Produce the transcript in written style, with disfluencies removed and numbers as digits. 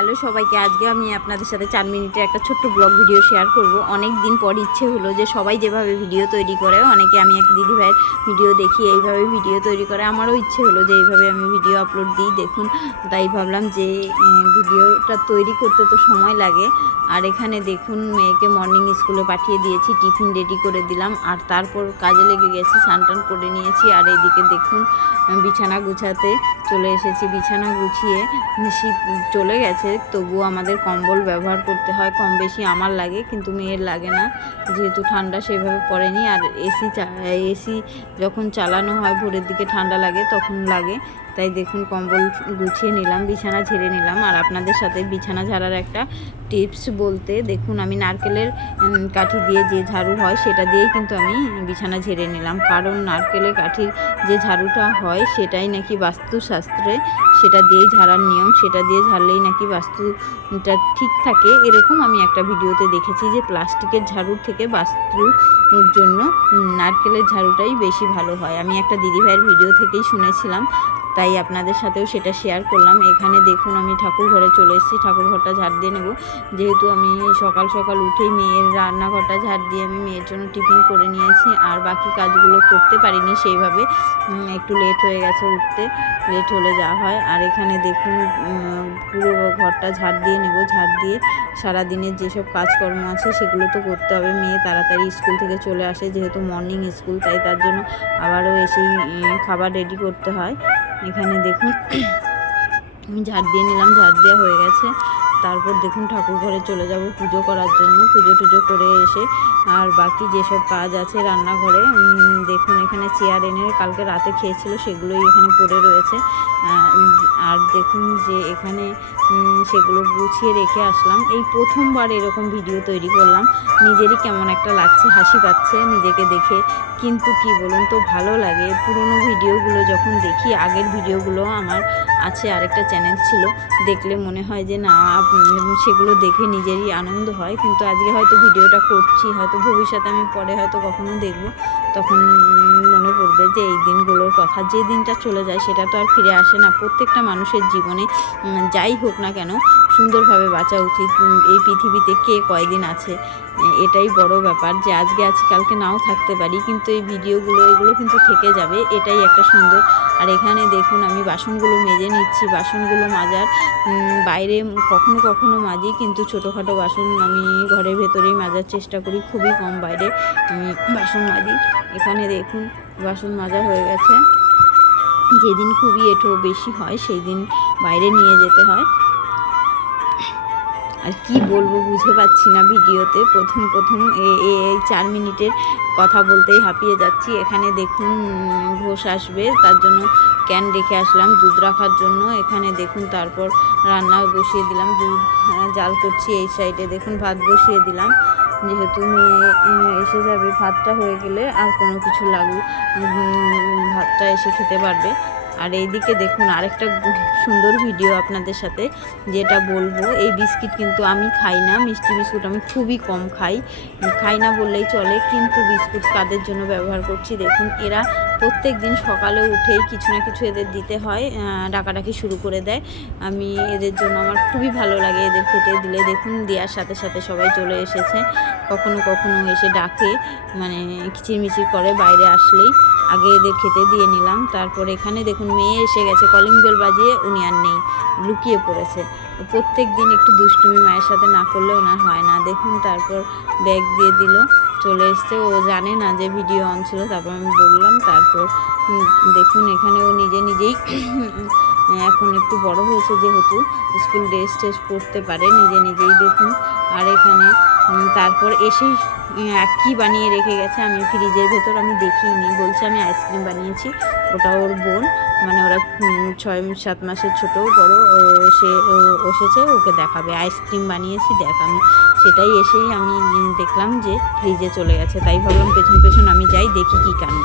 Hello সবাইকে, আজকে আমি আপনাদের সাথে 4 মিনিটের একটা ছোট্ট ব্লগ ভিডিও শেয়ার করব। অনেক দিন পর ইচ্ছে হলো যে সবাই যেভাবে ভিডিও তৈরি করে, অনেকে আমি এক দিদিভাইয়ের ভিডিও দেখি এইভাবে ভিডিও তৈরি করে, আমারও ইচ্ছে হলো যে এইভাবে আমি ভিডিও আপলোড দিই। দেখুন, তাই ভাবলাম যে ভিডিওটা তৈরি করতে তো সময় লাগে। আর এখানে দেখুন, মেয়েকে মর্নিং স্কুলে পাঠিয়ে দিয়েছি, টিফিন রেডি করে দিলাম, আর তারপর কাজে লেগে গেছি, স্নান করে নিয়েছি। আর এইদিকে দেখুন, বিছানা গুছাতে চলে এসেছি। বিছানা গুছিয়ে শীত চলে গেছে, তবুও আমাদের কম্বল ব্যবহার করতে হয়। কম বেশি আমার লাগে, কিন্তু মেয়ের লাগে না, যেহেতু ঠান্ডা সেভাবে পড়েনি। আর এসি যখন চালানো হয় ভোরের দিকে ঠান্ডা লাগে, তখন লাগে। তাই দেখুন, কম্বল গুছিয়ে নিলাম, বিছানা ঝেড়ে নিলাম। আর আপনাদের সাথে বিছানা ঝাড়ার একটা টিপস বলতে, দেখুন আমি নারকেলের কাঠি দিয়ে যে ঝাড়ু হয় সেটা দিয়েই কিন্তু আমি বিছানা ঝেড়ে নিলাম। কারণ নারকেলের কাঠির যে ঝাড়ুটা হয় সেটাই নাকি বাস্তুশাস্ত্রে সেটা দিয়েই ঝাড়ার নিয়ম, সেটা দিয়ে ঝাড়লেই নাকি বাস্তুটা ঠিক থাকে। এরকম আমি একটা ভিডিওতে দেখেছি যে প্লাস্টিকের ঝাড়ুর থেকে বাস্তুর জন্য নারকেলের ঝাড়ুটাই বেশি ভালো হয়। আমি একটা দিদিভাইয়ের ভিডিও থেকেই শুনেছিলাম, তাই আপনাদের সাথেও সেটা শেয়ার করলাম। এখানে দেখুন, আমি ঠাকুর ঘরে চলে এসেছি, ঠাকুর ঘরটা ঝাড় দিয়ে নেব। যেহেতু আমি সকাল সকাল উঠেই মেয়ের রান্নাঘরটা ঝাড় দিয়ে আমি মেয়ের জন্য টিফিন করে নিয়েছি, আর বাকি কাজগুলো করতে পারিনি সেইভাবে, একটু লেট হয়ে গেছে উঠতে, লেট হলে যা হয়। আর এখানে দেখুন, পুরো ঘরটা ঝাড় দিয়ে নেব। ঝাড় দিয়ে সারাদিনের যেসব কাজকর্ম আছে সেগুলো তো করতে হবে। মেয়ে তাড়াতাড়ি স্কুল থেকে চলে আসে, যেহেতু মর্নিং স্কুল, তাই তার জন্য আবারও এসেই খাবার রেডি করতে হয়। এখানে দেখুন, আমি ঝাড় দিয়ে নিলাম, ঝাড় দেওয়া হয়ে গেছে। তারপর দেখুন, ঠাকুর ঘরে চলে যাব পুজো করার জন্য। পুজো টুজো করে এসে আর বাকি যেসব কাজ আছে রান্নাঘরে, দেখুন এখানে চেয়ার এনে কালকে রাতে খেয়েছিল, সেগুলোই এখানে পড়ে রয়েছে। আর দেখুন যে এখানে সেগুলো গুছিয়ে রেখে আসলাম। এই প্রথমবার এরকম ভিডিও তৈরি করলাম, নিজেরই কেমন একটা লাগছে, হাসি পাচ্ছে নিজেকে দেখে। কিন্তু কি বলুন তো, ভালো লাগে। পুরনো ভিডিওগুলো যখন দেখি, আগের ভিডিওগুলো আমার আছে, আরেকটা চ্যানেল ছিল, দেখলে মনে হয় যে না, সেগুলো দেখে নিজেরই আনন্দ হয়। কিন্তু আজকে হয়তো ভিডিওটা করছি, হয়তো ভবিষ্যতে আমি পরে হয়তো কখনো দেখব, তখন মনে পড়বে যে এই দিনগুলোর কথা। যে দিনটা চলে যায় সেটা তো আর ফিরে আসে না। প্রত্যেকটা মানুষের জীবনে যাই হোক না কেন, সুন্দরভাবে বাঁচা উচিত। এই পৃথিবীতে কে কয়দিন আছে, এটাই বড় ব্যাপার। যে আজকে আছি, কালকে নাও থাকতে পারি, কিন্তু এই ভিডিওগুলো এগুলো কিন্তু থেকে যাবে, এটাই একটা সুন্দর। আর এখানে দেখুন, আমি বাসনগুলো মেজে নিচ্ছি। বাসনগুলো মাজার বাইরে কখনো কখনো মাজি, কিন্তু ছোটোখাটো বাসন আমি ঘরের ভেতরেই মাজার চেষ্টা করি, খুবই কম বাইরে বাসন মাজি। এখানে দেখুন, বাসন মাজা হয়ে গেছে। যেদিন খুবই এঁঠো বেশি হয় সেই দিন বাইরে নিয়ে যেতে হয়। আর কি বলবো বুঝে পাচ্ছি না ভিডিওতে, প্রথম এই 4 মিনিটের কথা বলতেই হাঁপিয়ে যাচ্ছি। এখানে দেখুন, ঘোষ আসবে, তার জন্য ক্যান রেখে আসলাম দুধ রাখার জন্য। এখানে দেখুন, তারপর রান্না বসিয়ে দিলাম, দুধ জাল করছি। এই সাইডে দেখুন, ভাত বসিয়ে দিলাম, যেহেতু মেয়ে এসে যাবে। ভাতটা হয়ে গেলে আর কোনো কিছু ভাতটা এসে খেতে পারবে। আর এইদিকে দেখুন, আরেকটা সুন্দর ভিডিও আপনাদের সাথে যেটা বলবো, এই বিস্কিট কিন্তু আমি খাই না, মিষ্টি বিস্কুট আমি খুবই কম খাই না বললেই চলে। কিন্তু বিস্কুট কাদের জন্য ব্যবহার করছি দেখুন, এরা প্রত্যেক দিন সকালে উঠেই কিছু না কিছু এদের দিতে হয়, ডাকাডাকি শুরু করে দেয়। আমি এদের জন্য, আমার খুবই ভালো লাগে এদের খেতে দিলে। দেখুন, দেওয়ার সাথে সাথে সবাই চলে এসেছে, কখনো কখনো এসে ডাকে, মানে কিচিরমিচির করে বাইরে আসলেই। আগে এদের খেতে দিয়ে নিলাম। তারপর এখানে দেখুন, মেয়ে এসে গেছে, কলিং বেল বাজিয়ে উনি আর নেই, লুকিয়ে পড়েছে। প্রত্যেক দিন একটু দুষ্টুমি মায়ের সাথে না করলে ওনার হয় না। দেখুন, তারপর ব্যাগ দিয়ে দিল, চলে এসছে। ও জানে না যে ভিডিও অন ছিল, তারপর আমি বললাম। তারপর দেখুন, এখানে ও নিজেই এখন একটু বড় হয়েছে, যেহেতু স্কুল ড্রেস পরতে পারে নিজেই। দেখুন, আর এখানে তারপর এসেই কী বানিয়ে রেখে গেছে আমি ফ্রিজের ভেতর, আমি দেখিনি, বলছে আমি আইসক্রিম বানিয়েছি। ওটা ওর বোন, মানে ওরা 6-7 মাসের ছোটো বড়, সে এসেছে, ওকে দেখাবে আইসক্রিম বানিয়েছি দেখ। আমি সেটাই এসেই আমি দেখলাম যে ফ্রিজে চলে গেছে, তাই ভাবলাম পেছন পেছন আমি যাই, দেখি কী কাণ্ড।